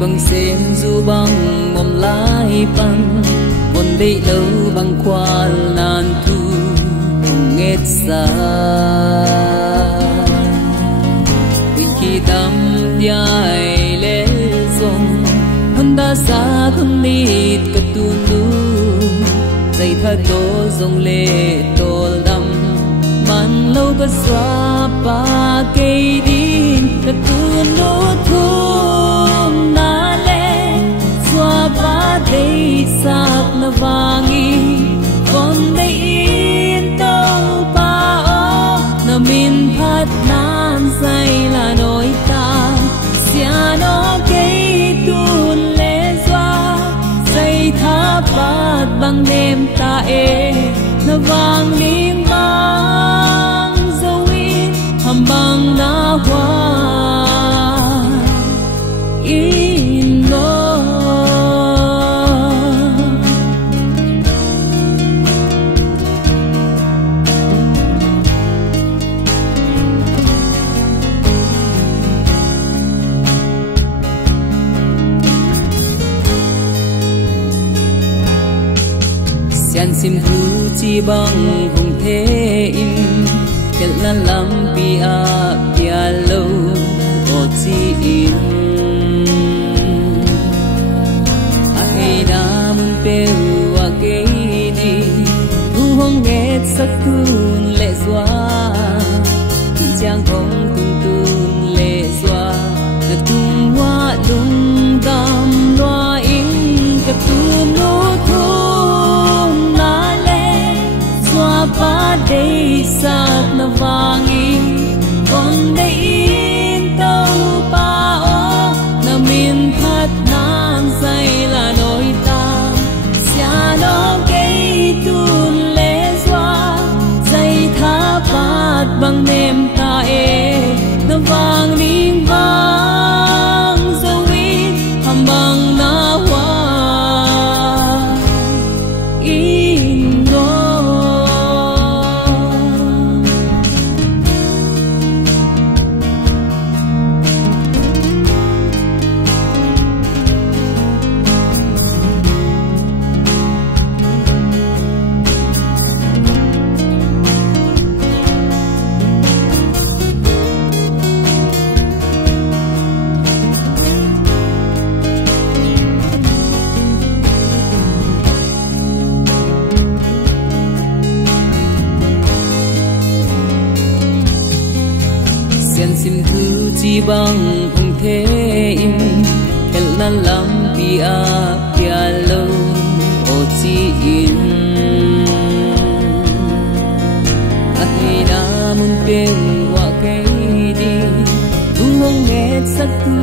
Bằng sen du bằng mầm lai bằng một đây đâu bằng qua nan thu nghe xa vì khi tâm dài lệ dòng hơn đã xa không đi cả tu nu dây thơ tô dòng lệ tô lắm man lâu có xóa ba cây đi cả tu nu thu đây sạc na vangi con đây in tông pa o na min phat nan say là nỗi ta xia nó cây tuôn lệ doa say tha pat bằng đêm ta e na vang ling bang zoin hầm bang na hoa Yan sim hu chi bang hùng thế in kết lan lam pia lâu o chi in a hay na mun pe wa ke đi hu hong nghe sắc tun lệ doa chang hong tun lệ doa na tung hoa lung gam loa in ka tun no ba đây sạc na vangi con đây in tông pa o na min phat nan say là nỗi ta xia nó cây tuôn lệ doa dây tha pat bằng đêm ta e na vang ling vang zoin hầm bang na hoa Yan sim thu chi bang hùng thế in kết lan lam pia lâu o chi in a hay na mun pe wa kai đi tung hong nghe sắc tu